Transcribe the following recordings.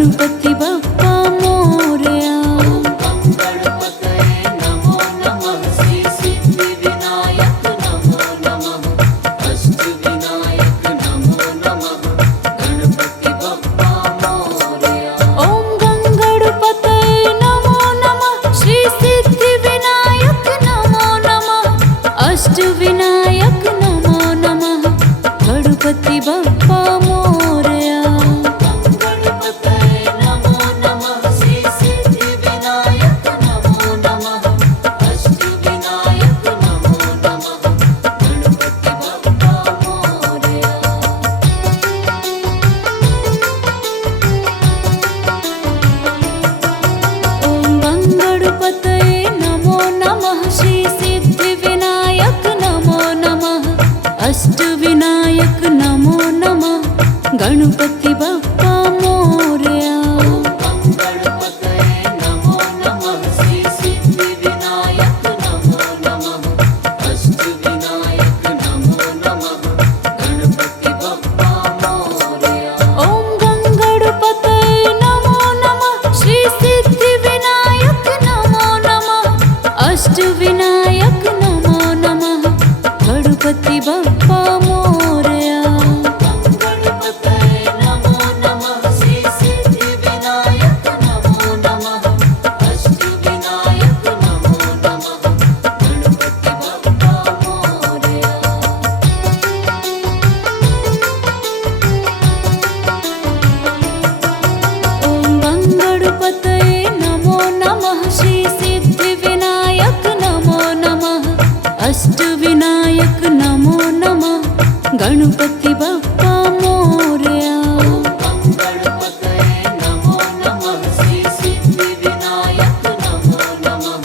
गणपति बप्पा मोरया। नमो नमः श्री सिद्धि विनायक नमो नमः अष्ट विनायक नमो नमः गणपति बप्पा मोरया। ओम गंगणपतये नमो नमः श्री सिद्धि विनायक नमो नमः अष्ट विनायक नमो नमः गणपति बप्पा मोरया। अष्ट विनायक नमो नमः गणपति बप्पा मोरया। नमो नमः श्री सिद्धि विनायक नमो नमः अष्ट विनायक नमो नमः गणपति बप्पा मोरया। ओम गंगणपतये नमो नमः श्री सिद्धि विनायक नमो नमः अष्ट विनायक नमो नमः गणपति बप्पा मोरया। नमो नमः श्री सिद्धि विनायक नमो नमः अष्ट विनायक नमो नमः गणपति बप्पा मोरया। ओम गंगणपतये नमो नमः श्री सिद्धि विनायक नमो नमः अष्ट विनायक नमो नमः गणपति बप्पा मोरया। नमो नमः श्री सिद्धि विनायक नमो नमः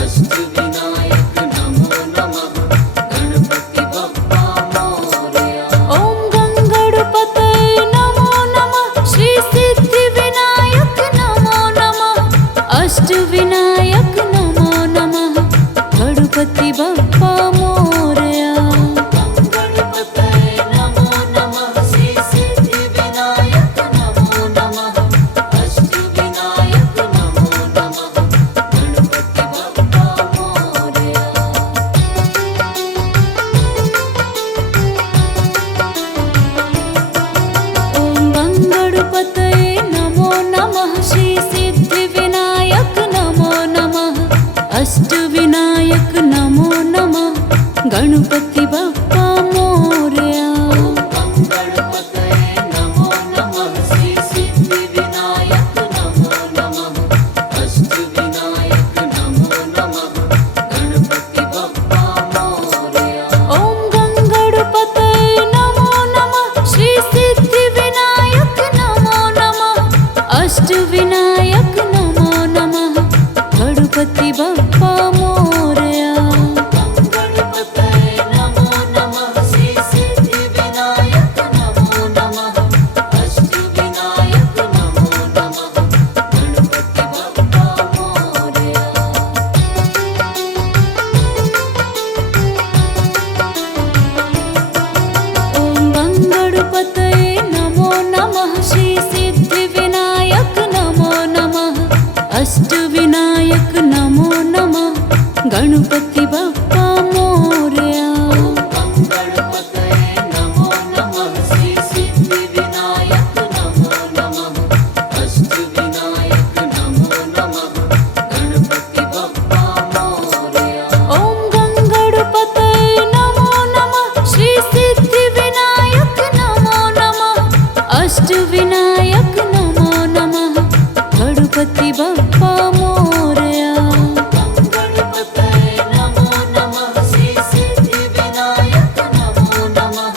अष्ट विनायक नमो नमः गणपति बप्पा मोरया। ओम गंगणपतये नमो नमः श्री सिद्धि विनायक नमो नमः अष्ट विनायक नमो नमः गणपति बप्पा मोरया। नमो नमः श्री सिद्धि विनायक नमो नमः अष्ट विनायक नमो नमः गणपति बप्पा मोरया। ओम गंगणपतये नमो नमः श्री सिद्धि विनायक नमो नमः अष्ट विनायक नमो नमः गणपति बप्पा मोरया। नमो नमः श्री सिद्धि विनायक नमो नमः अष्ट विनायक नमो नमः गणपति बप्पा मोरया। ओम गंगणपतये नमो नमः श्री सिद्धि विनायक नमो नमः अष्ट विनायक नमो नमः गणपति बप्पा मोरया। नमो नमः श्री सिद्धि विनायक नमो नमः अष्ट विनायक नमो नमः गणपति बप्पा मोरया। ओम गंगणपतये नमो नमः श्री सिद्धि विनायक नमो नमः अष्ट विनायक नमो नमः गणपति बप्पा मोरया। नमो नमः श्री सिद्धि विनायक नमो नमः अष्ट विनायक नमो नमः गणपति बप्पा मोरया। ओम गंगणपतये नमो नमः श्री सिद्धि विनायक नमो नमः अष्ट विनायक नमो नमः गणपति बप्पा मोरया। नमो नमः श्री सिद्धि विनायक नमो नमः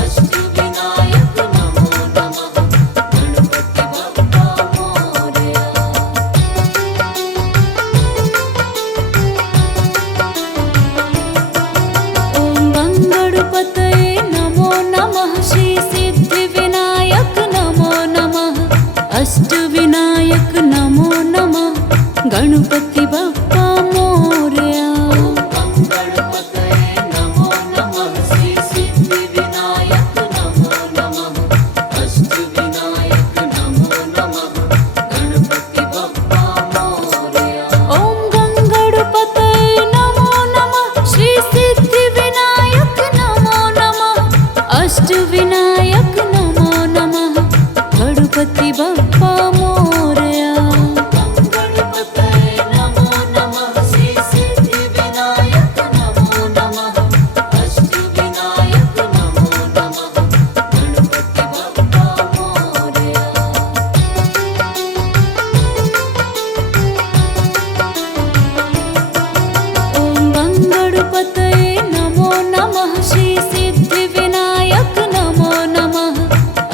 अष्ट विनायक नमो नमः गणपति बप्पा मोरया। ओम गंगणपतये नमो नमः श्री सिद्धि विनायक नमो नमः अष्ट विनायक नमो नमः गणपति बप्पा मोरया। नमो नमः श्री सिद्धि विनायक नमो नमः अष्ट विनायक नमो नमः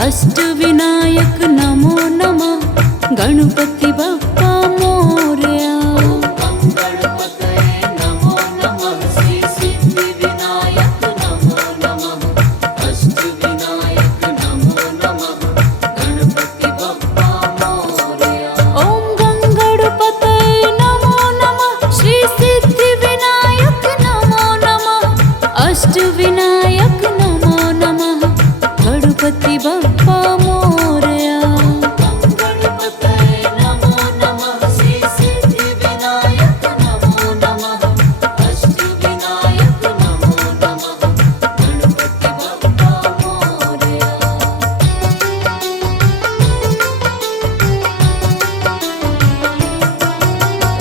अष्टविनायक नमो नमः गणपति बप्पा मोरया। गं गणपतये नमो नमः श्री सिद्धिविनायक नमो नमः अष्टविनायक नमो नमः गणपति बप्पा मोरया। ॐ गं गणपतये नमो नमः श्री सिद्धिविनायक नमो नमः अष्टविनायक नमो नमः गणपति बप्पा मोरया। गं गणपतये नमो नमः श्री सिद्धिविनायक नमो नमः अष्टविनायक नमो नमः गणपति बप्पा मोरया।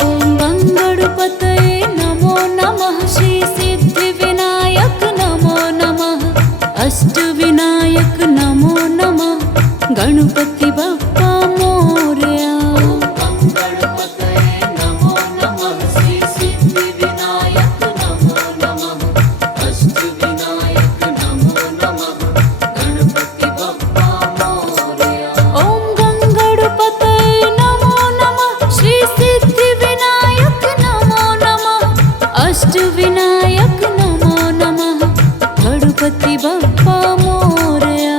ॐ गं गणपतये नमो नमः श्री सिद्धिविनायक नमो नमः अष्टविनायक नमो नमः गणपति बप्पा मोरया। गं गणपतये नमो नमः श्री सिद्धिविनायक नमो नमः अष्टविनायक नमो नमः गणपति बप्पा मोरया। ॐ गं गणपतये नमो नमः श्री सिद्धिविनायक नमो नमः अष्टविनायक नमो नमः गणपति बप्पा मोरया।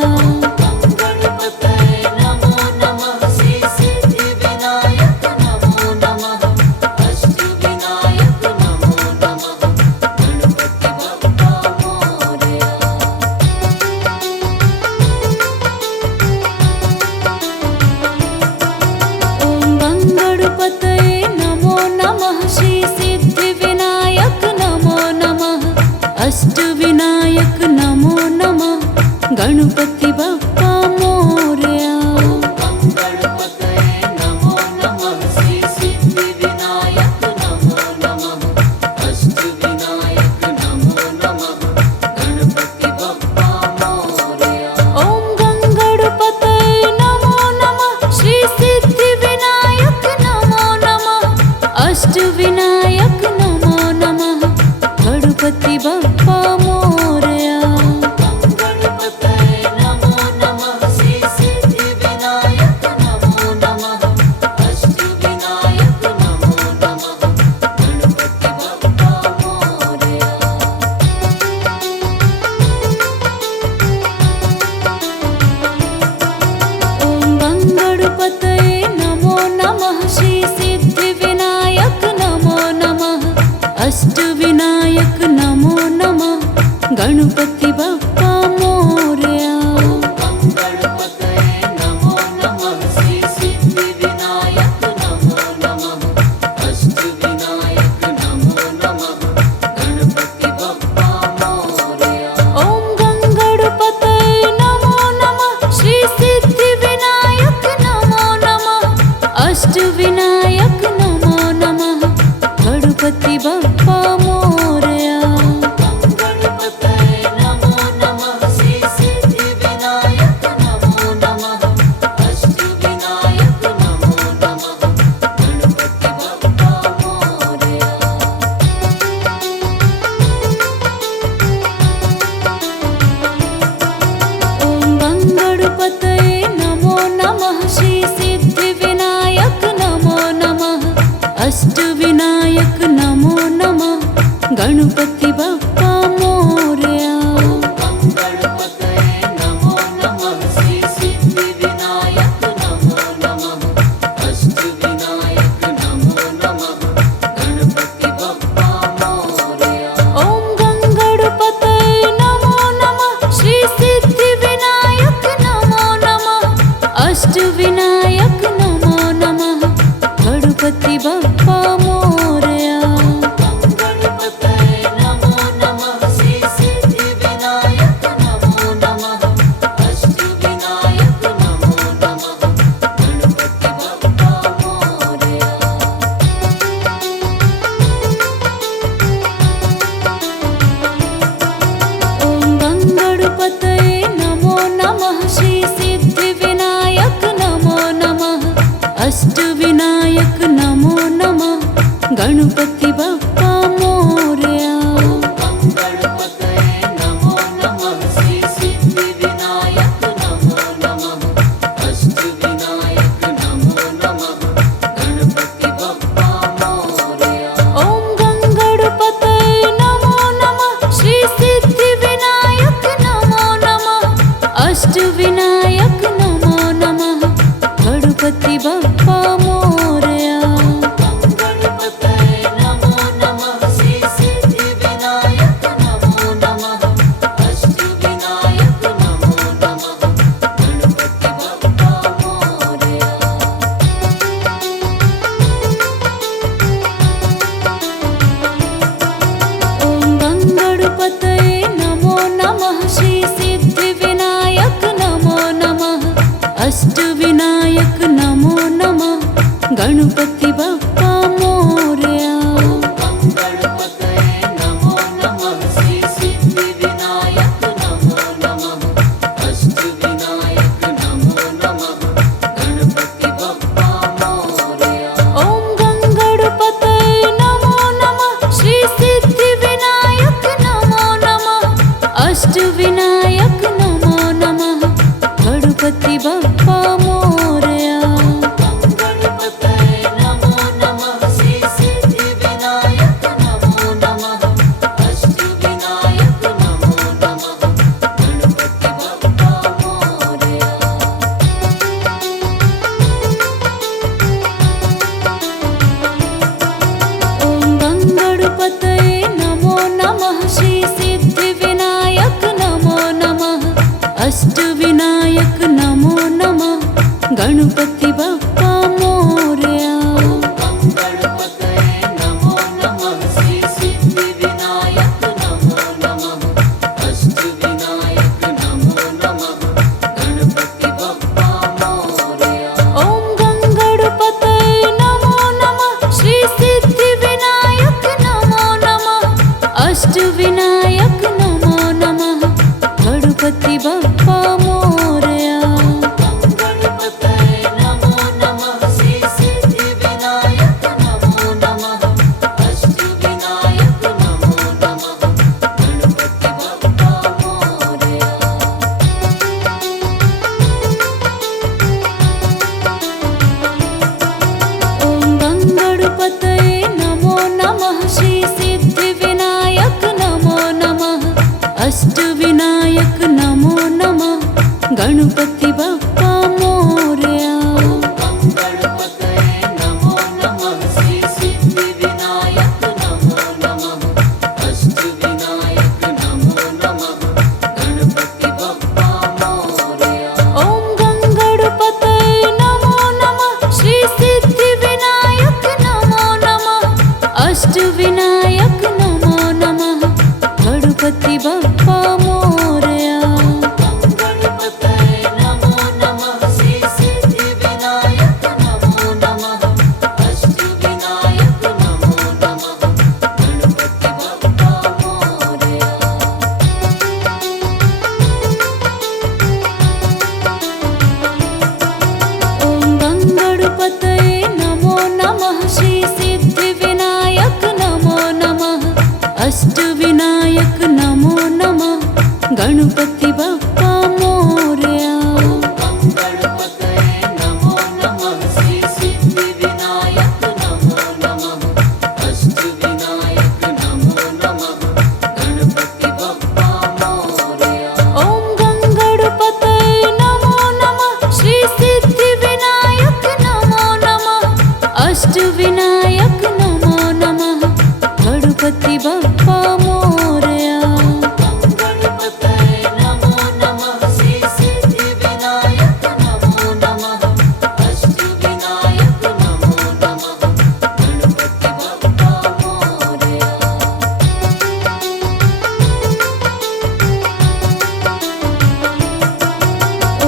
गं गणपतये नमो नमः श्री सिद्धिविनायक नमो नमः अष्टविनायक नमो नमः गणपति बप्पा मोरया। ॐ गं गणपतये नमो नमः श्री सिद्धिविनायक नमो नमः अष्टविनायक नमो नमः गणपति बप्पा मोरया। गं गणपतये नमो नमः श्री सिद्धिविनायक नमो नमः अष्टविनायक नमो नमः गणपति बप्पा मोरया। ॐ गं गणपतये नमो नमः श्री सिद्धिविनायक नमो नमः अष्टविनायक नमो नमः गणपति बप्पा मोरया। गं गणपतये नमो नमः श्री सिद्धिविनायक नमो नमः अष्टविनायक नमो नमः गणपति बप्पा मोरया। ॐ गं गणपतये नमो नमः श्री सिद्धिविनायक नमो नमः अष्टविनायक नमो नमः गणपति बप्पा मोरया। गं गणपतये नमो नमः श्री सिद्धिविनायक नमो नमः अष्टविनायक नमो नमः गणपति बप्पा मोरया। ॐ गं गणपतये नमो नमः श्री सिद्धिविनायक नमो नमः अष्टविनायक नमो नमः गणपति बप्पा मोरया। गं गणपतये नमो नमः श्री सिद्धिविनायक नमो नमः अष्टविनायक नमो नमः गणपति बप्पा मोरया। ॐ गं गणपतये नमो नमः श्री सिद्धिविनायक नमो नमः अष्टविनायक नमो नमः गणपति बप्पा मोरया। गं गणपतये नमो नमः श्री सिद्धिविनायक नमो नमः अष्टविनायक नमो नमः गणपति बप्पा मोरया। ॐ गं गणपतये नमो नमः श्री सिद्धिविनायक नमो नमः अष्टविनायक नमो नमः गणपति बप्पा मोरया। गं गणपतये नमो नमः श्री सिद्धिविनायक नमो नमः अष्टविनायक नमो नमः गणपति बप्पा मोरया। ॐ गं गणपतये नमो नमः श्री सिद्धिविनायक नमो नमः अष्टविनायक नमो नमः गणपति बप्पा मोरया। गं गणपतये नमो नमः श्री सिद्धिविनायक नमो नमः मोरया। गणपतये नमो नमः श्री सिद्धिविनायक नमो नमः अष्टविनायक नमो नमः गणपति बप्पा मोरया। ॐ गङ्गणपतये नमो नमः श्री सिद्धिविनायक नमो नमः अष्टविनायक नमो नमः गणपति बप्पा मोरया। गणपतये नमो नमः श्री सिद्धिविनायक नमो नमः अष्टविनायक नमो नमः गणपति बप्पा मोरया। ॐ गङ्गणपतये नमो नमः श्री सिद्धिविनायक नमो नमः अष्टविनायक नमो नमः गणपति बप्पा मोरया। गणपतये नमो नमः श्री सिद्धिविनायक नमो नमः अष्टविनायक नमो नमः गणपति बप्पा मोरया। ॐ गङ्गणपतये नमो नमः श्री सिद्धिविनायक नमो नमः अष्टविनायक नमो नमः गणपति बप्पा मोरया। गणपतये नमो नमः श्री सिद्धिविनायक नमो नमः अष्टविनायक नमो नमः गणपति बप्पा मोरया। ॐ गङ्गणपतये नमो नमः श्री सिद्धिविनायक नमो नमः अष्टविनायक नमो नमः गणपति बप्पा मोरया। गणपतये नमो नमः श्री सिद्धिविनायक नमो नमः अष्टविनायक नमो नमः गणपति बप्पा मोरया। ॐ गङ्गणपतये नमो नमः श्री सिद्धिविनायक नमो नमः अष्टविनायक नमो नमः गणपति बप्पा मोरया। गणपतये नमो नमः श्री सिद्धिविनायक नमो नमः अष्टविनायक नमो नमः गणपति बप्पा मोरया। ॐ गङ्गणपतये नमो नमः श्री सिद्धिविनायक नमो नमः अष्टविनायक नमो नमः गणपति बप्पा मोरया। गणपतये नमो नमः श्री सिद्धिविनायक नमो नमः अष्टविनायक नमो नमः गणपति बप्पा मोरया। ॐ गङ्गणपतये नमो नमः श्री सिद्धिविनायक नमो नमः अष्टविनायक नमो नमः गणपति बप्पा मोरया। गणपतये नमो नमः श्री सिद्धिविनायक नमो नमः अष्टविनायक नमो नमः गणपति बप्पा मोरया। ॐ गङ्गणपतये नमो नमः श्री सिद्धिविनायक नमो नमः अष्टविनायक नमो नमः गणपति बप्पा मोरया। गणपतये नमो नमः श्री सिद्धिविनायक नमो नमः अष्टविनायक नमो नमः गणपति बप्पा मोरया।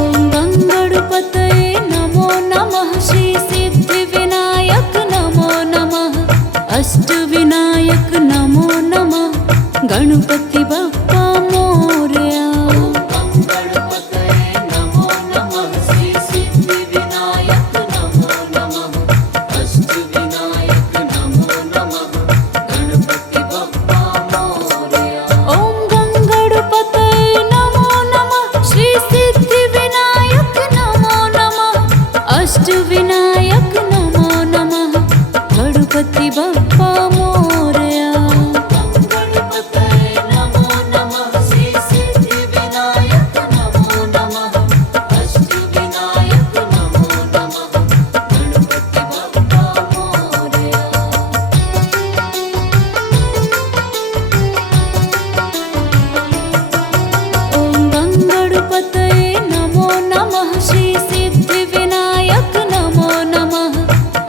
ॐ गङ्गणपतये नमो नमः श्री सिद्धिविनायक नमो नमः अष्टविनायक नमो नमः गणपति बप्पा मोरया। गणपतये नमो नमः श्री सिद्धिविनायक नमो नमः अष्टविनायक नमो नमः गणपति बप्पा मोरया। ॐ गङ्गणपतये नमो नमः श्री सिद्धिविनायक नमो नमः अष्टविनायक नमो नमः गणपति बप्पा मोरया। गणपतये नमो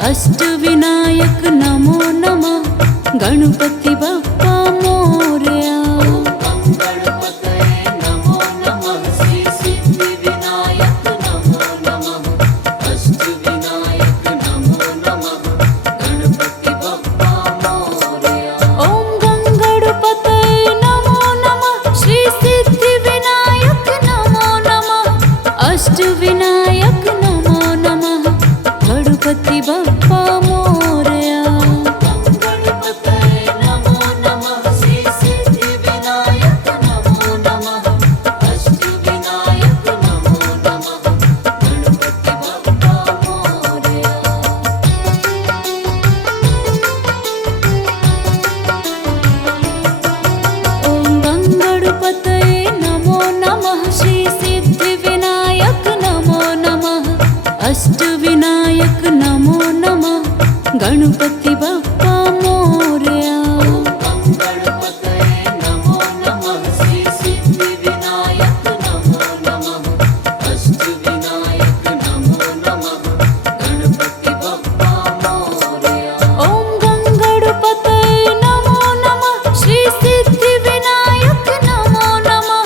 अष्टविनायक नमो नमः गणपति बप्पा मोरया। गं गणपतये नमो नमः श्री सिद्धिविनायक नमो नमः अष्टविनायक नमो नमः गणपति बप्पा मोरया। ॐ गं गणपतये नमो नमः श्री सिद्धिविनायक नमो नमः अष्टविनायक नमो नमः गणपति बप्पा मोरया। गं गणपतये नमो नमः श्री सिद्धिविनायक नमो नमः अष्टविनायक नमो नमः गणपति बप्पा मोरया। ॐ गं गणपतये नमो नमः श्री सिद्धिविनायक नमो नमः अष्टविनायक नमो नमः गणपति बप्पा मोरया। गं गणपतये नमो नमः श्री सिद्धिविनायक नमो नमः अष्टविनायक नमो नमः गणपति बप्पा मोरया। ॐ गं गणपतये नमो नमः श्री सिद्धिविनायक नमो नमः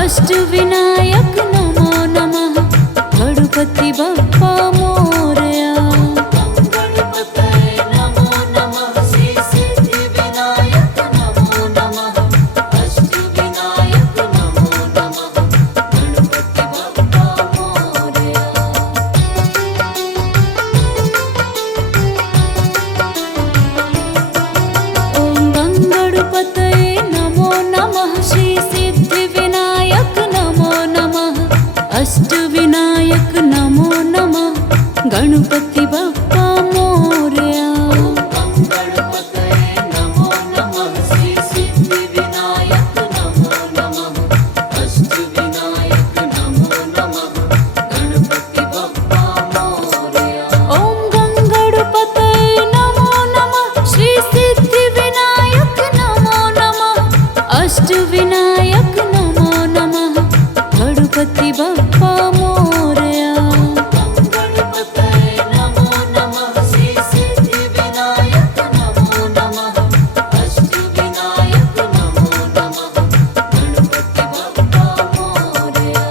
अष्टविनायक नमो नमः गणपति बप्पा मोरया। गं गणपतये नमो नमः श्री सिद्धिविनायक नमो नमः अष्टविनायक नमो नमः गणपति बप्पा मोरया। ॐ गं गणपतये नमो नमः श्री सिद्धिविनायक नमो नमः अष्टविनायक नमो नमः गणपति बप्पा मोरया। गं गणपतये नमो नमः श्री सिद्धिविनायक नमो नमः अष्टविनायक नमो नमः गणपति बप्पा मोरया। ॐ गं गणपतये नमो नमः श्री सिद्धिविनायक नमो नमः अष्टविनायक नमो नमः गणपति बप्पा मोरया। गं गणपतये नमो नमः श्री सिद्धिविनायक नमो नमः अष्टविनायक नमो नमः गणपति बप्पा मोरया।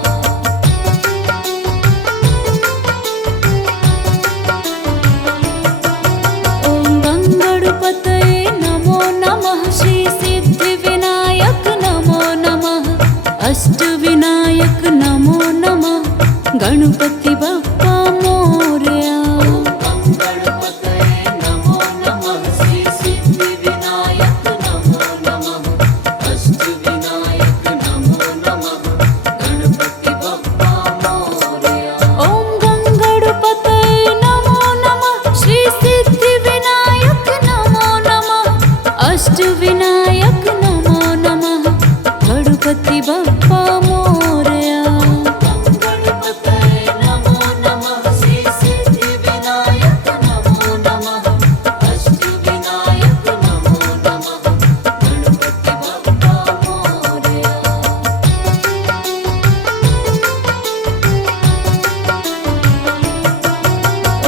ॐ गं गणपतये नमो नमः श्री सिद्धिविनायक नमो नमः अष्टविनायक नमो नमः गणपति बप्पा मोरया। गं गणपतये नमो नमः श्री सिद्धिविनायक नमो नमः अष्टविनायक नमो नमः गणपति बप्पा मोरया। ॐ गं गणपतये नमो नमः श्री सिद्धिविनायक नमो नमः अष्टविनायक नमो नमः गणपति बप्पा मोरया। गं गणपतये नमो नमः श्री सिद्धिविनायक नमो नमः अष्टविनायक नमो नमः गणपति बप्पा मोरया।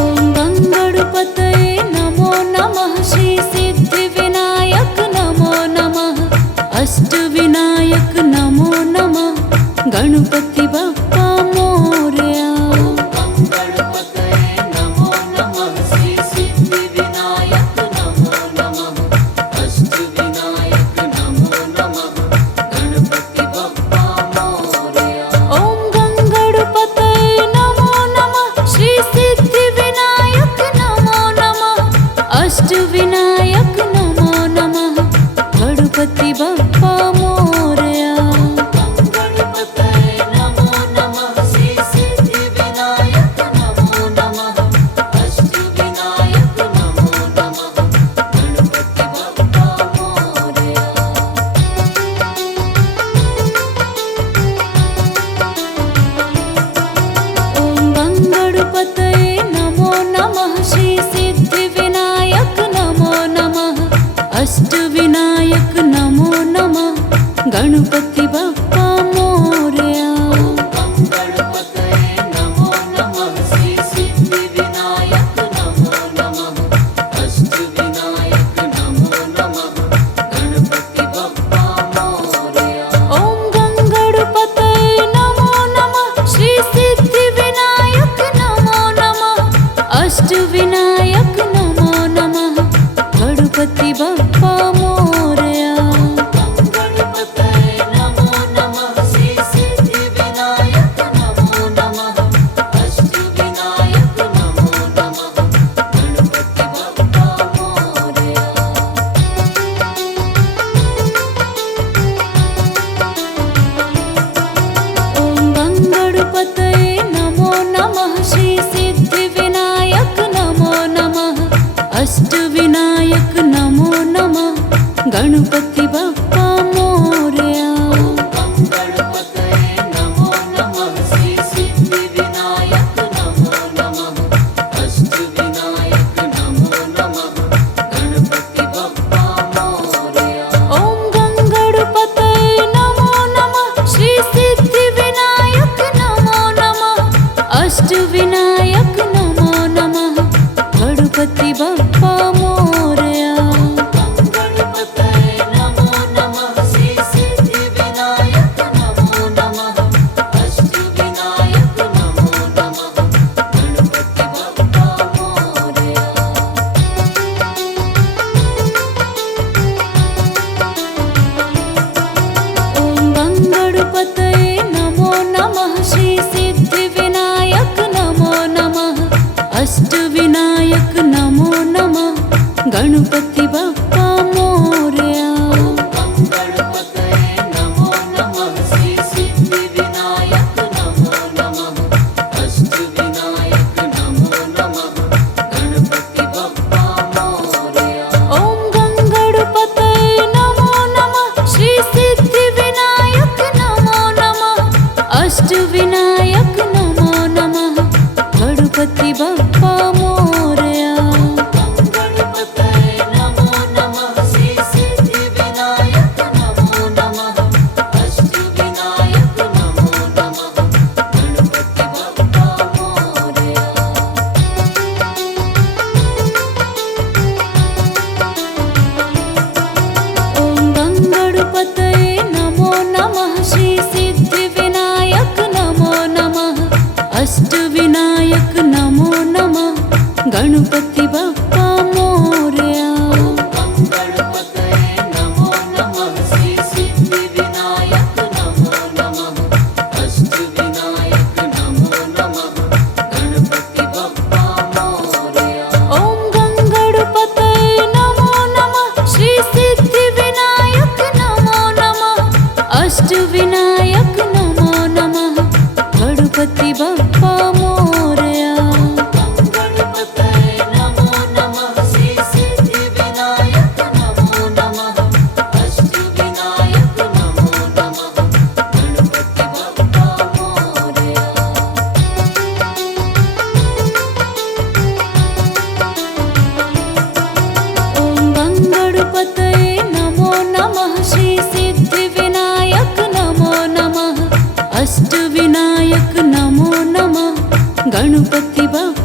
ॐ गं गणपतये नमो नमः श्री सिद्धिविनायक नमो नमः अष्टविनायक नमो नमः गणपति बप्पा मोरया। गं गणपतये नमो नमः श्री सिद्धिविनायक नमो नमः अष्टविनायक नमो नमः गणपति बप्पा मोरया। ॐ गं गणपतये नमो नमः श्री सिद्धिविनायक नमो नमः अष्टविनायक नमो नमः गणपति बप्पा मोरया। गं गणपतये नमो नमः श्री सिद्धिविनायक नमो नमः अष्टविनायक नमो नमः गणपति बप्पा मोरया। ॐ गं गणपतये नमो नमः श्री सिद्धिविनायक नमो नमः अष्टविनायक नमो नमः गणपति बप्पा मोरया। गं गणपतये नमो नमः श्री सिद्धिविनायक नमो नमः अष्टविनायक नमो नमः गणपति बप्पा मोरया। गं गणपतये नमो नमः श्री सिद्धिविनायक नमो नमः अष्टविनायक नमो नमः गणपति बप्पा मोरया। ॐ गं गणपतये नमो नमः श्री सिद्धिविनायक नमो नमः अष्टविनायक नमो नमः गणपति बप्पा मोरया। गं गणपतये नमो नमः श्री सिद्धिविनायक नमो नमः अष्टविनायक नमो नमः गणपति बप्पा मोरया। ॐ गं गणपतये नमो नमः श्री सिद्धिविनायक नमो नमः अष्टविनायक नमो नमः गणपति बप्पा मोरया। गं गणपतये नमो नमः श्री सिद्धिविनायक नमो नमः अष्टविनायक नमो नमः गणपति बप्पा मोरया। ॐ गं गणपतये नमो नमः श्री सिद्धिविनायक नमो नमः अष्टविनायक नमो नमः गणपति बप्पा मोरया। गं गणपतये नमो नमः श्री सिद्धिविनायक नमो नमः अष्टविनायक नमो नमः गणपति बप्पा मोरया। ॐ गं गणपतये नमो नमः श्री सिद्धिविनायक नमो नमः अष्टविनायक नमो नमः गणपति बप्पा मोरया। गं गणपतये नमो नमः श्री सिद्धिविनायक नमो नमः अष्टविनायक नमो नमः गणपति बप्पा मोरया। ॐ गं गणपतये नमो नमः श्री सिद्धिविनायक नमो नमः अष्टविनायक नमो नमः गणपति बप्पा मोरया। गं गणपतये नमो नमः श्री सिद्धिविनायक नमो नमः अष्टविनायक नमो नमः गणपति बप्पा मोरया। ॐ गं गणपतये नमो नमः श्री सिद्धिविनायक नमो नमः अष्टविनायक नमो नमः गणपति बप्पा